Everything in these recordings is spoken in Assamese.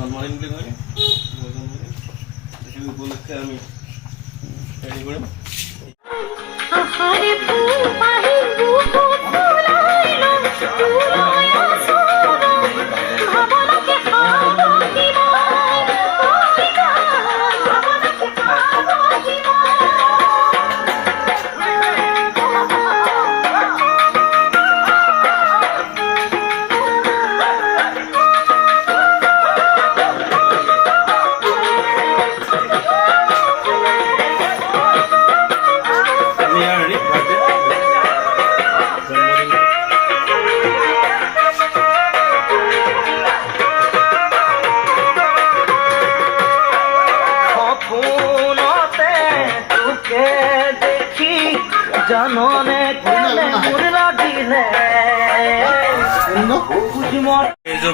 জন্মদিন বুলি কয় জন্মদিন সেই উপলক্ষে আমি হেৰি কৰিম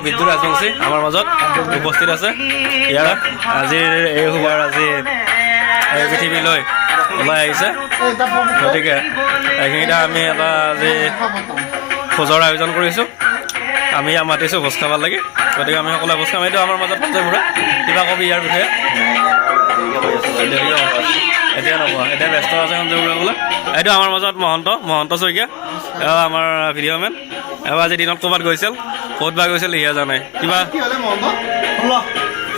বিদ্যুৎ ৰাজবংশী আমাৰ মাজত উপস্থিত আছে ইয়াৰ আজিৰ এই সভাৰ আজি পৃথিৱীলৈ ওলাই আহিছে গতিকে এইখিনিতে আমি এটা আজি ভোজৰ আয়োজন কৰিছোঁ আমি ইয়াত মাতিছোঁ ভোজ খাব লাগে গতিকে আমি সকলোৱে ভোজ খাম এইটো আমাৰ মাজত সঞ্জয় বৰুৱা কিবা কবি ইয়াৰ বিষয়ে এতিয়া নকোৱা এতিয়া ব্যস্ত আছে সঞ্জয় বৰুৱা বোলে এইটো আমাৰ মাজত মহন্ত শইকীয়া এওঁ আমাৰ ভিডিঅ' মেন এওঁ আজি দিনত ক'ৰবাত গৈছিল ক'ত বা গৈছিল ইয়া জানাই কিবা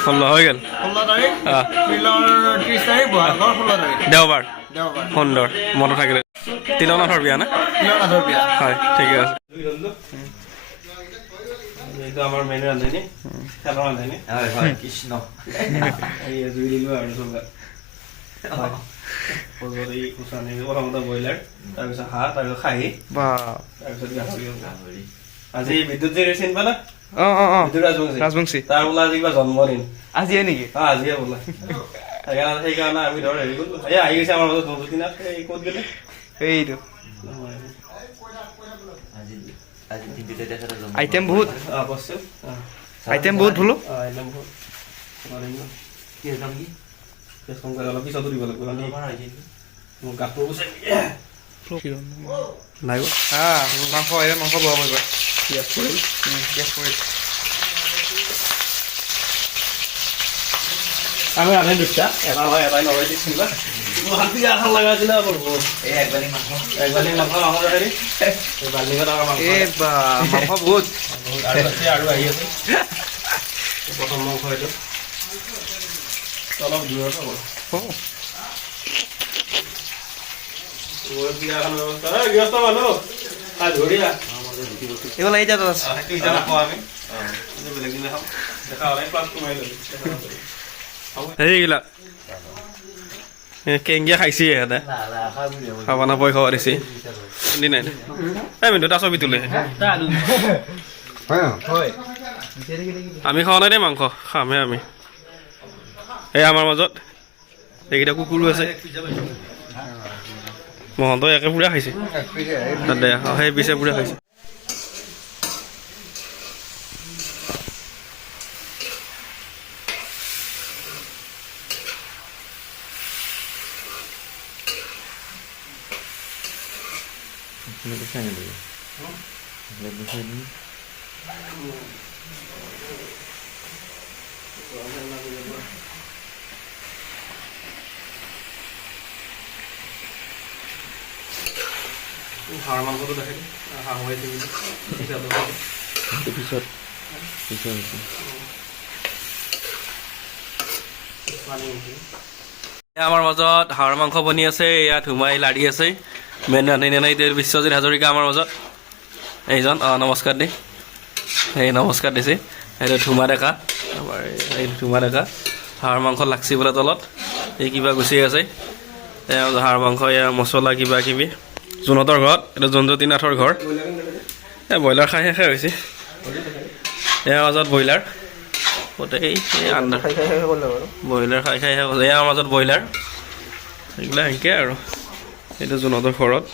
16 হৈ গ'ল দেওবাৰ সুন্দৰ মনত থাকিলে তিলনাথৰ বিয়া নে হয় ঠিকে আছে এইটো আমাৰ মেইন ৰান্ধনি খেলৰ ৰান্ধনি হয় কৃষ্ণ জুই দিলোঁ আৰু চৌকাত প্ৰথমতে ব্ৰইলাৰ তাৰপিছত হাঁহ তাৰপিছত খাহী তাৰপিছত গাহৰি আজি বিদ্যুৎ যে চিনি পালা বিদ্যুৎ ৰাজবংশী তাৰ বোলা আজি কিবা জন্মদিন আজিয়ে নেকি আজিয়ে বোলা সেইকাৰণে আমি ধৰ হেৰি কৰিলোঁ এই আহি গৈছে আমাৰ মাজত নতুন ক'ত গ'লে এইটো আইটেম বহুত আইটেম বহুত বোলো অলপ পিছতো দিব লাগিব মোৰ গাটো মাংস মাংস বহাব এইবাৰ পিঁয়াজ পৰিল আমি আনে দুটা এটা হয় এটাই নলয় দিছিলা হালপি আঠাল লগা আছিলে একবালি মাংস হেৰি বালিঙত আমাৰ মাংস বহুত আৰু আহি আছে প্ৰথম মাংস এইটো অলপ দূৰত হ'ব গৃহস্থ মানুহ ধৰিয়া এইফালে এতিয়া আমি বেলেগ দিনা খাম দেখা হ'লে ক্লাছ কমাই ল'লো সেইগিলা কেংগীয়া খাইছে সিহঁতে খাব নাপাই খাব দিছে নাই এই মিনিট এটা ছবি তোলে আমি খাওঁ নাই দেই মাংস খামহে আমি এই আমাৰ মাজত এইকেইটা কুকুৰো আছে মহন্ত একে পুৰা খাইছে দে সেই পিছে পুৰা খাইছে হাঁহৰ মাংসটো দেখে হাঁহ পিছত আমাৰ মাজত হাঁহৰ মাংস বনি আছে ইয়াত ধুমাই লাৰি আছে মেইন ৰান্ধনি বিশ্বজিৎ হাজৰিকা আমাৰ মাজত এইজন নমস্কাৰ দেই এই নমস্কাৰ দিছে এইটো ধুমা ডেকা আমাৰ এই ধুমা ডেকা হাঁহৰ মাংস লাগছি বোলে তলত এই কিবা গুচি আছে হাঁহৰ মাংস এয়া মছলা কিবা কিবি জোনহঁতৰ ঘৰত এইটো জোনজ্যোতি নাথৰ ঘৰ এই ব্ৰইলাৰ খাই শেষে হৈছে ইয়াৰ মাজত ব্ৰইলাৰ গোটেই আন্দা ব্ৰইলাৰ খাই শেষ হৈছে ইয়াৰ মাজত ব্ৰইলাৰ এইবিলাক সেনেকৈ আৰু এইটো জোনহঁতৰ ঘৰত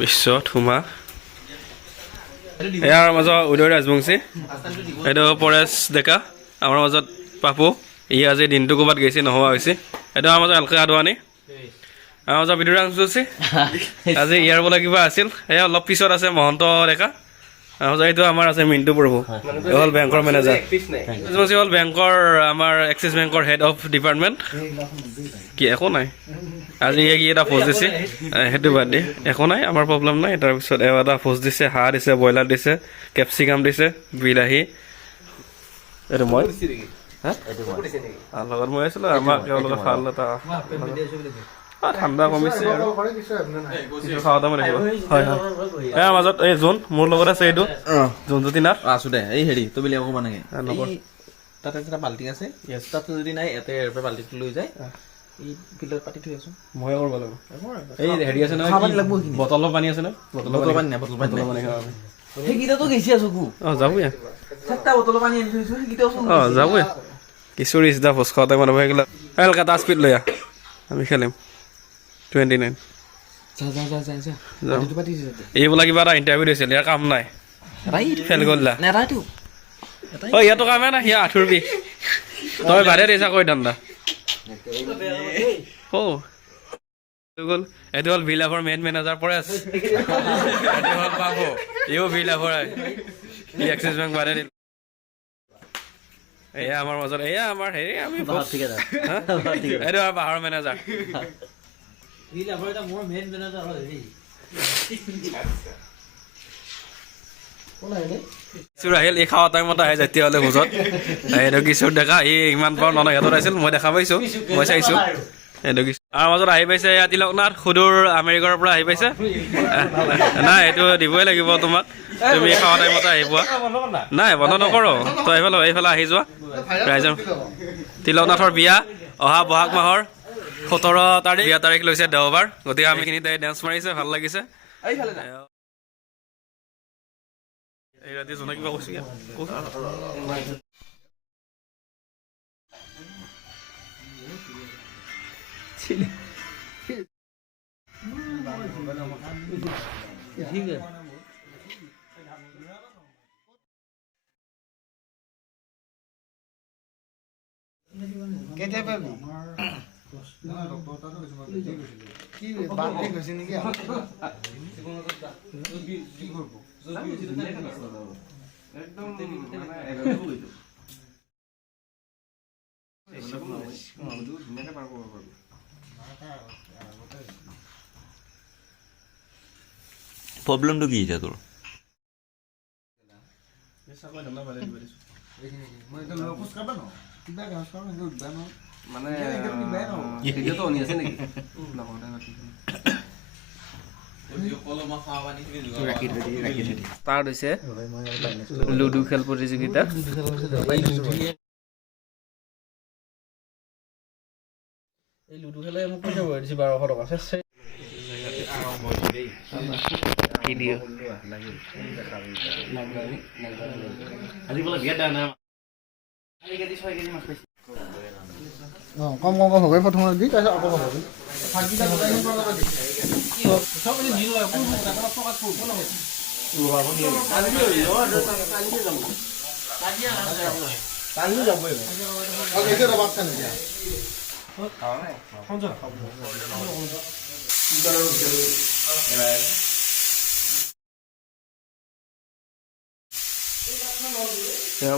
বিশ্ব ধুমা ইয়াৰ মাজত উদয় ৰাজবংশী এইটো পৰেশ ডেকা আমাৰ মাজত পাপু ই আজি দিনটো ক'ৰবাত গৈছে নোহোৱা হৈছে এইটো আমাৰ মাজত এলকে আদৱানী আমাৰ মাজত বিদুৰাংশু আছে আজি ইয়াৰ বোলে কিবা আছিল এয়া অলপ পিছত আছে মহন্ত ডেকা এইটো আমাৰ আছে মিণ্টু প্ৰভু, হ'ল বেংকৰ মেনেজাৰ, হ'ল বেংকৰ আমাৰ এক্সিছ বেংকৰ হেড অফ ডিপাৰ্টমেণ্ট। কি একো নাই, আজি কি এটা পোষ্ট দিছে সেইটো বাদ দিয়ে, একো নাই, আমাৰ প্ৰব্লেম নাই। তাৰপিছত এটা পোষ্ট দিছে, হাঁহ দিছে, ব্ৰইলাৰ দিছে, কেপচিকাম দিছে, বিলাহী। এইটো মই লগত মই আছিলোঁ, আমাক তেওঁলোকে ভাল এটা ঠাণ্ডা কমিছে আৰু খাওঁতে মই দেখিব। হয় হয়, এয়া মাজত এই জোন মোৰ লগত আছে, এইটো জোনজ্যোতি নাথ আছো দে। এই হেৰি তই বুলি একো কোৱা নাই, তাতে এটা বাল্টিং আছে, তাতে যদি নাই ইয়াতে বাল্টিটো লৈ যায়, এই ফিল্ডত পাতি থৈ আছো। ময়ে কৰিব লাগিব। এই হেৰি আছে নহয়, বটলৰ পানী আছে নহয়, বটলৰ পানী নাই, বটলৰ পানী খাব সেইকেইটাতো গেছি আছো কো। যাবই, চাৰিটা বটলৰ পানী আনি থৈছো, সেইকেইটাও যাবই। কিশোৰী ইজ দা ভোজ খাওঁতে মানুহ আহিলে এলকা এটা স্পীড লৈ আহ, আমি খেলিম 29। এইবিলাক কিবা এটা ইণ্টাৰভিউ দিছিল, ইয়াৰ কাম নাই, ফেল কৰিলা। ইয়াতো কামে নাই, সিয়া আঁঠুৰ বিষ, তই বাদে দিছা কৈ ধান্দা। গ'ল, এইটো হ'ল ভিলাভৰ মেইন মেনেজাৰ পৰেশ, এইটো হ'ল পাব, ইও ভিলাভৰ, ই এক্সিছ বেংক বাদে দিল। এয়া আমাৰ মাজত, এয়া আমাৰ হেৰি, আমি এইটো আমাৰ পাহাৰৰ মেনেজাৰ। কিশোৰ আহিল, এই খাৱা টাইমত আহে যেতিয়াহ'লে ভোজত। এইটো কিশোৰ ডেকা, ই ইমান পাৰ ননঘাটত আছিল, মই দেখা পাইছোঁ, মই চাইছোঁ। এইটো আমাৰ মাজত আহি পাইছে এয়া তিলক নাথ, সুদূৰ আমেৰিকাৰ পৰা আহি পাইছে। নাই, এইটো দিবই লাগিব তোমাক, তুমি খাৱা টাইমতে আহি পোৱা। নাই, বন্ধ নকৰোঁ, তই এইফালে আহি যোৱা। ৰাইজৰ তিলক নাথৰ বিয়া অহা বহাগ মাহৰ 17 তাৰিখ, 20 তাৰিখ লৈছে দেওবাৰ, গতিকে আমি খিনি ডেন্স মাৰিছে, ভাল লাগিছে। এই ৰাতি জোনে কিবা কৈছে প্ৰব্লেমটো কি এতিয়া তোৰ? ষ্টাৰ্ট হৈছে লুডু খেল প্ৰতিযোগিতা। এই লুডু খেলে মোক পইচা ভৰাই দিছে 1200 টকা। কম হ'ব প্ৰথম দি তাৰপিছত আকৌ হ'ব।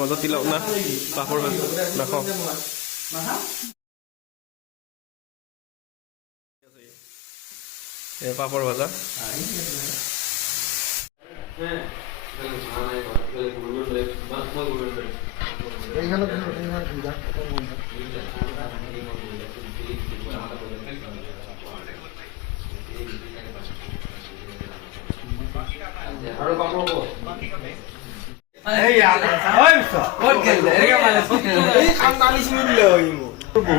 মাজত তিলক না পাপৰ ৰাখক। পাপৰ ভাজা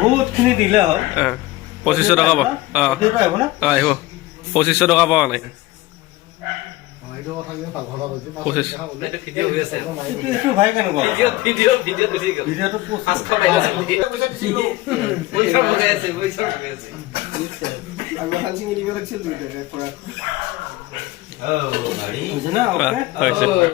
বহুত খিনি দিলে হয়। 2500 টকা পাব। আহিব 2500 টকা পোৱা নাই। 2500